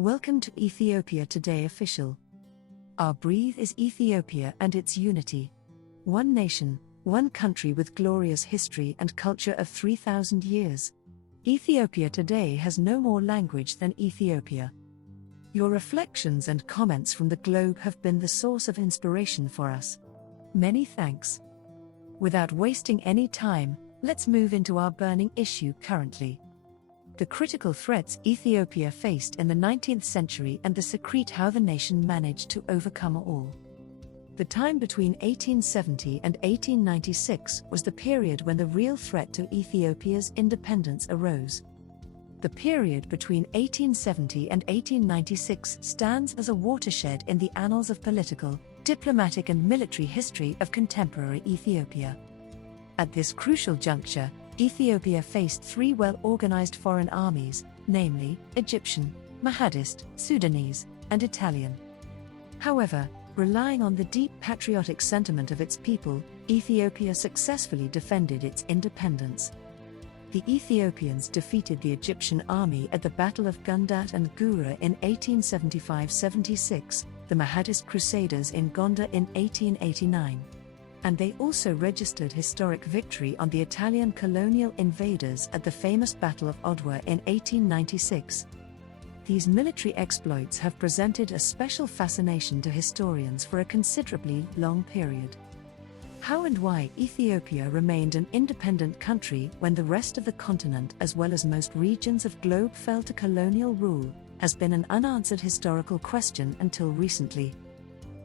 Welcome to Ethiopia Today Official. Our breathe is Ethiopia and its unity. One nation, one country with glorious history and culture of 3,000 years. Ethiopia today has no more language than Ethiopia. Your reflections and comments from the globe have been the source of inspiration for us. Many thanks. Without wasting any time, let's move into our burning issue currently. The critical threats Ethiopia faced in the 19th century and the secret how the nation managed to overcome all. The time between 1870 and 1896 was the period when the real threat to Ethiopia's independence arose. The period between 1870 and 1896 stands as a watershed in the annals of political, diplomatic and military history of contemporary Ethiopia. At this crucial juncture, Ethiopia faced three well-organized foreign armies, namely, Egyptian, Mahadist, Sudanese, and Italian. However, relying on the deep patriotic sentiment of its people, Ethiopia successfully defended its independence. The Ethiopians defeated the Egyptian army at the Battle of Gundat and Gura in 1875-76, the Mahadist Crusaders in Gondar in 1889. And they also registered historic victory on the Italian colonial invaders at the famous Battle of Odwa in 1896. These military exploits have presented a special fascination to historians for a considerably long period. How and why Ethiopia remained an independent country when the rest of the continent as well as most regions of globe fell to colonial rule, has been an unanswered historical question until recently.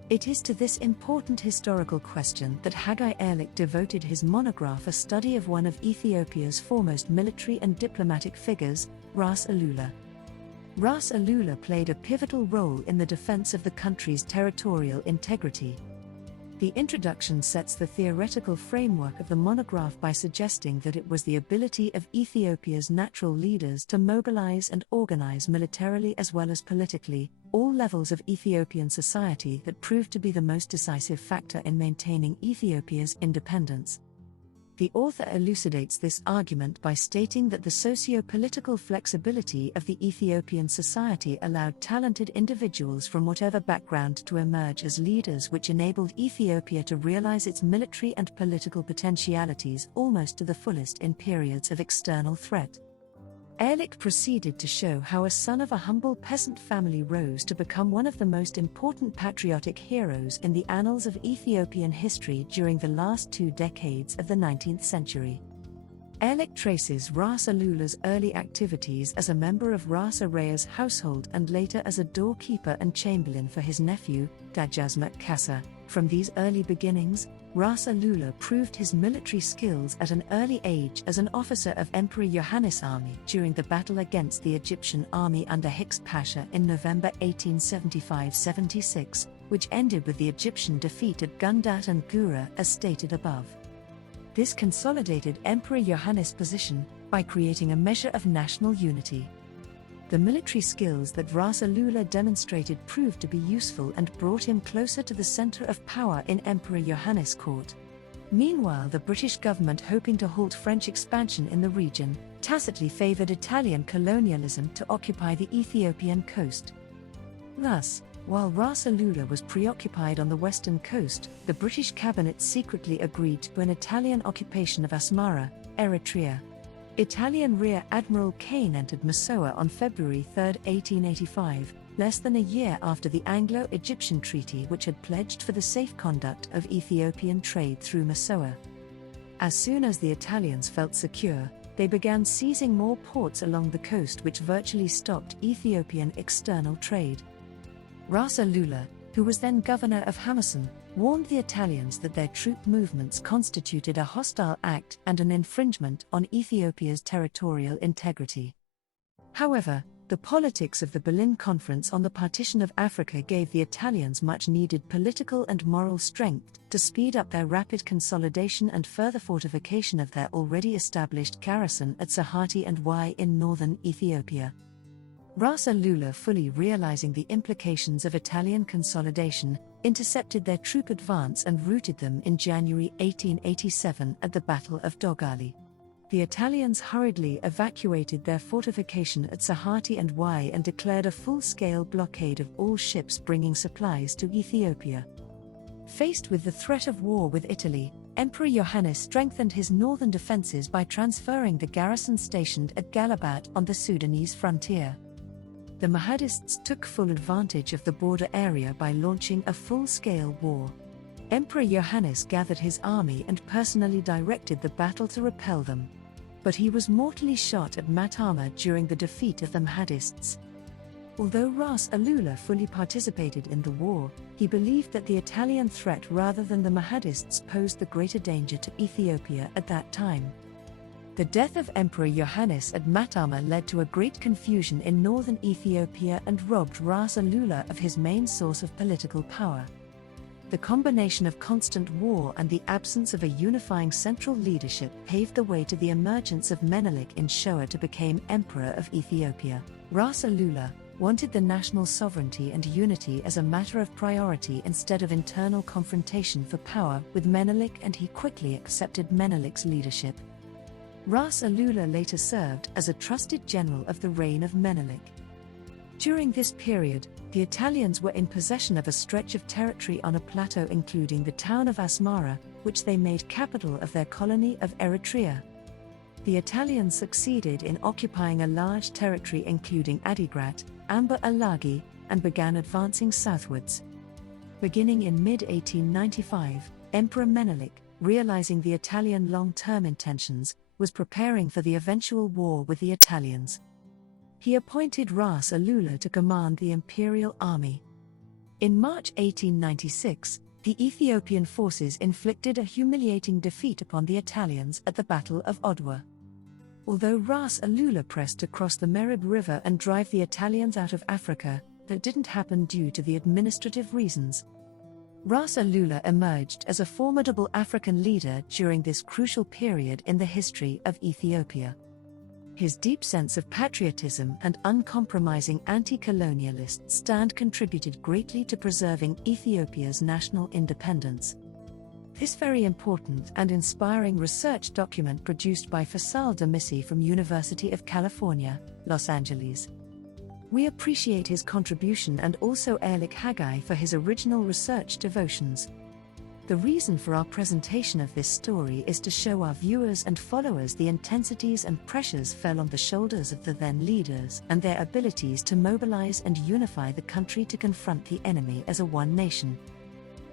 It is to this important historical question that Haggai Ehrlich devoted his monograph, a study of one of Ethiopia's foremost military and diplomatic figures, Ras Alula. Ras Alula played a pivotal role in the defense of the country's territorial integrity. The introduction sets the theoretical framework of the monograph by suggesting that it was the ability of Ethiopia's natural leaders to mobilize and organize militarily as well as politically, all levels of Ethiopian society that proved to be the most decisive factor in maintaining Ethiopia's independence. The author elucidates this argument by stating that the socio-political flexibility of the Ethiopian society allowed talented individuals from whatever background to emerge as leaders, which enabled Ethiopia to realize its military and political potentialities almost to the fullest in periods of external threat. Ehrlich proceeded to show how a son of a humble peasant family rose to become one of the most important patriotic heroes in the annals of Ethiopian history during the last 2 decades of the 19th century. Ehrlich traces Ras Alula's early activities as a member of Ras Aregawi's household and later as a doorkeeper and chamberlain for his nephew, Dajazmat Kassa. From these early beginnings, Ras Alula proved his military skills at an early age as an officer of Emperor Yohannes' army during the battle against the Egyptian army under Hicks Pasha in November 1875-76, which ended with the Egyptian defeat at Gundat and Gura as stated above. This consolidated Emperor Yohannes' position by creating a measure of national unity. The military skills that Ras Alula demonstrated proved to be useful and brought him closer to the center of power in Emperor Yohannes' court. Meanwhile, the British government, hoping to halt French expansion in the region, tacitly favored Italian colonialism to occupy the Ethiopian coast. Thus, while Ras Alula was preoccupied on the western coast, the British cabinet secretly agreed to an Italian occupation of Asmara, Eritrea. Italian Rear Admiral Kane entered Massawa on February 3, 1885, less than a year after the Anglo-Egyptian treaty which had pledged for the safe conduct of Ethiopian trade through Massawa. As soon as the Italians felt secure, they began seizing more ports along the coast, which virtually stopped Ethiopian external trade. Ras Alula, who was then governor of Hamadan, warned the Italians that their troop movements constituted a hostile act and an infringement on Ethiopia's territorial integrity. However, the politics of the Berlin Conference on the Partition of Africa gave the Italians much-needed political and moral strength to speed up their rapid consolidation and further fortification of their already established garrison at Sahati and Y in northern Ethiopia. Ras Alula, fully realizing the implications of Italian consolidation, intercepted their troop advance and routed them in January 1887 at the Battle of Dogali. the Italians hurriedly evacuated their fortification at Sahati and Wai and declared a full-scale blockade of all ships bringing supplies to Ethiopia. Faced with the threat of war with Italy, Emperor Yohannes strengthened his northern defenses by transferring the garrison stationed at Galabat on the Sudanese frontier. The Mahdists took full advantage of the border area by launching a full-scale war. Emperor Yohannes gathered his army and personally directed the battle to repel them. But he was mortally shot at Matama during the defeat of the Mahdists. Although Ras Alula fully participated in the war, he believed that the Italian threat rather than the Mahdists posed the greater danger to Ethiopia at that time. The death of Emperor Yohannes at Matama led to a great confusion in northern Ethiopia and robbed Ras Alula of his main source of political power. The combination of constant war and the absence of a unifying central leadership paved the way to the emergence of Menelik in Shoa to become Emperor of Ethiopia. Ras Alula wanted the national sovereignty and unity as a matter of priority instead of internal confrontation for power with Menelik, and he quickly accepted Menelik's leadership. Ras Alula later served as a trusted general of the reign of Menelik. During this period, the Italians were in possession of a stretch of territory on a plateau including the town of Asmara, which they made capital of their colony of Eritrea. The Italians succeeded in occupying a large territory including Adigrat, Amba Alagi, and began advancing southwards. Beginning in mid-1895, Emperor Menelik, realizing the Italian long-term intentions, was preparing for the eventual war with the Italians. He appointed Ras Alula to command the imperial army. In March 1896, the Ethiopian forces inflicted a humiliating defeat upon the Italians at the Battle of Odwa. Although Ras Alula pressed to cross the Merib River and drive the Italians out of Africa, that didn't happen due to the administrative reasons. Ras Alula emerged as a formidable African leader during this crucial period in the history of Ethiopia. His deep sense of patriotism and uncompromising anti-colonialist stand contributed greatly to preserving Ethiopia's national independence. This very important and inspiring research document produced by Faisal Damisi from University of California, Los Angeles. We appreciate his contribution and also Erlich Haggai for his original research devotions. The reason for our presentation of this story is to show our viewers and followers the intensities and pressures fell on the shoulders of the then leaders and their abilities to mobilize and unify the country to confront the enemy as a one nation.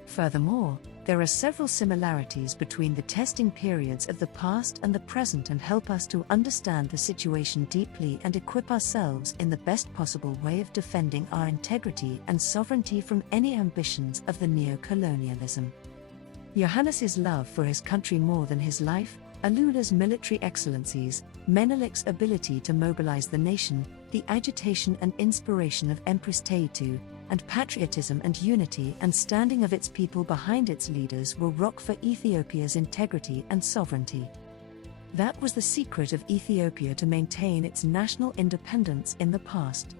Furthermore, there are several similarities between the testing periods of the past and the present and help us to understand the situation deeply and equip ourselves in the best possible way of defending our integrity and sovereignty from any ambitions of the neo-colonialism. Yohannes's love for his country more than his life, Alula's military excellencies, Menelik's ability to mobilize the nation, the agitation and inspiration of Empress Taitu, and patriotism and unity and standing of its people behind its leaders will rock for Ethiopia's integrity and sovereignty. That was the secret of Ethiopia to maintain its national independence in the past.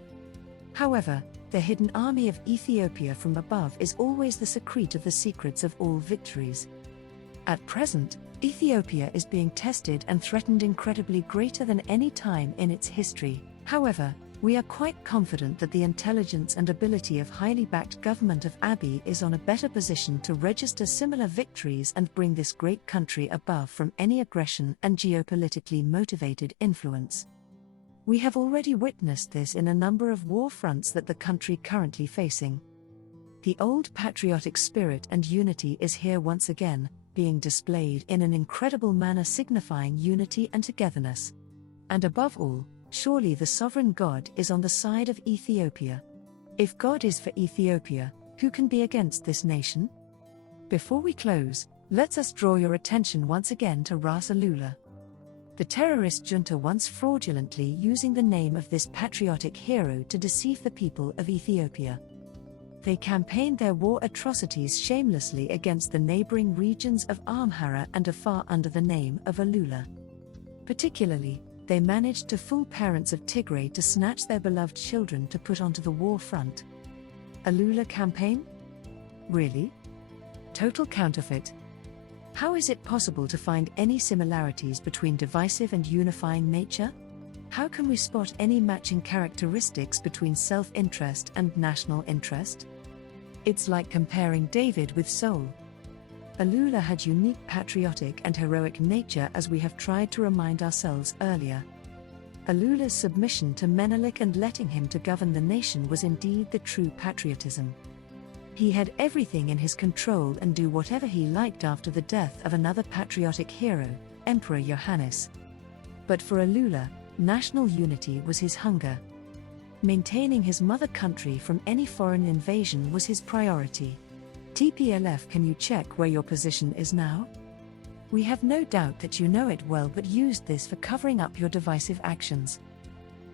However, the hidden army of Ethiopia from above is always the secret of the secrets of all victories. At present, Ethiopia is being tested and threatened incredibly greater than any time in its history. However, we are quite confident that the intelligence and ability of highly backed government of Abiy is on a better position to register similar victories and bring this great country above from any aggression and geopolitically motivated influence. We have already witnessed this in a number of war fronts that the country currently facing. The old patriotic spirit and unity is here once again, being displayed in an incredible manner signifying unity and togetherness. And above all, surely the sovereign God is on the side of Ethiopia. If God is for Ethiopia, who can be against this nation? Before we close, let us draw your attention once again to Ras Alula. The terrorist junta once fraudulently using the name of this patriotic hero to deceive the people of Ethiopia. They campaigned their war atrocities shamelessly against the neighboring regions of Amhara and Afar under the name of Alula. Particularly, they managed to fool parents of Tigray to snatch their beloved children to put onto the war front. Alula campaign? Really? Total counterfeit. How is it possible to find any similarities between divisive and unifying nature? How can we spot any matching characteristics between self-interest and national interest? It's like comparing David with Saul. Alula had unique patriotic and heroic nature, as we have tried to remind ourselves earlier. Alula's submission to Menelik and letting him to govern the nation was indeed the true patriotism. He had everything in his control and do whatever he liked after the death of another patriotic hero, Emperor Johannes. But for Alula, national unity was his hunger. Maintaining his mother country from any foreign invasion was his priority. TPLF, can you check where your position is now? We have no doubt that you know it well, but used this for covering up your divisive actions.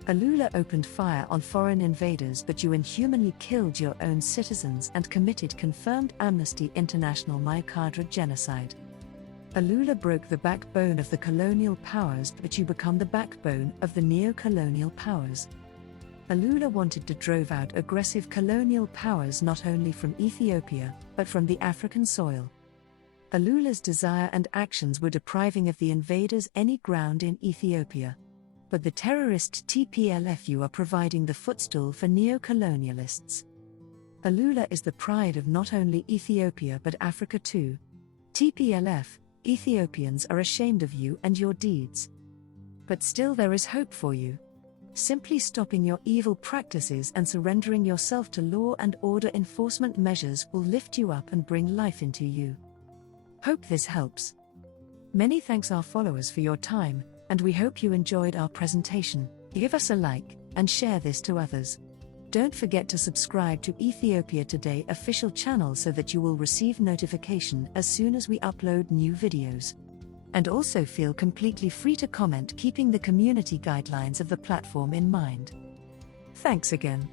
Alula opened fire on foreign invaders, but you inhumanly killed your own citizens and committed confirmed Amnesty International Maikadra genocide. Alula broke the backbone of the colonial powers, but you become the backbone of the neo-colonial powers. Alula wanted to drive out aggressive colonial powers not only from Ethiopia, but from the African soil. Alula's desire and actions were depriving of the invaders any ground in Ethiopia. But the terrorist TPLF are providing the footstool for neo-colonialists. Alula is the pride of not only Ethiopia but Africa too. TPLF, Ethiopians are ashamed of you and your deeds. But still there is hope for you. Simply stopping your evil practices and surrendering yourself to law and order enforcement measures will lift you up and bring life into you. Hope this helps. Many thanks our followers for your time, and we hope you enjoyed our presentation. Give us a like, and share this to others. Don't forget to subscribe to Ethiopia Today official channel so that you will receive notification as soon as we upload new videos. And also feel completely free to comment, keeping the community guidelines of the platform in mind. Thanks again.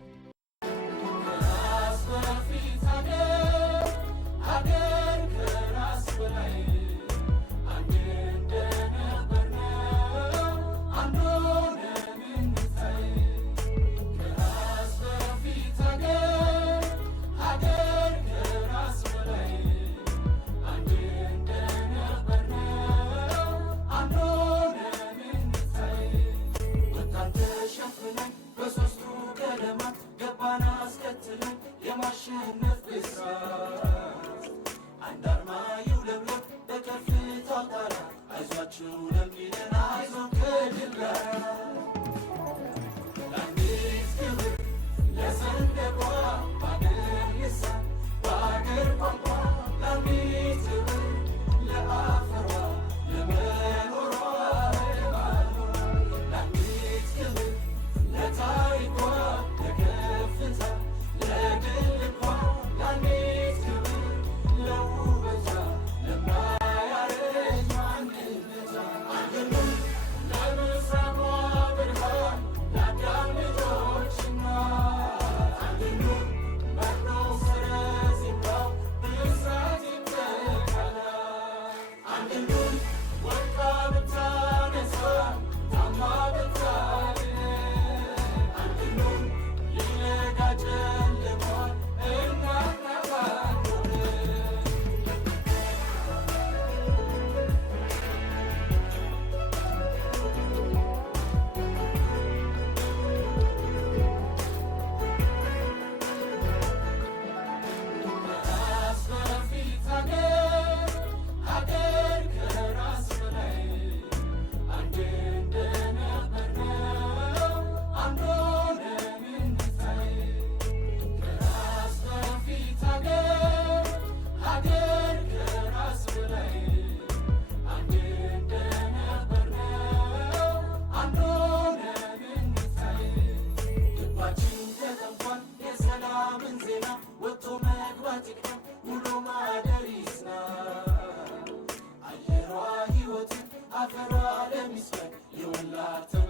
afro, let me sweat, you will laugh.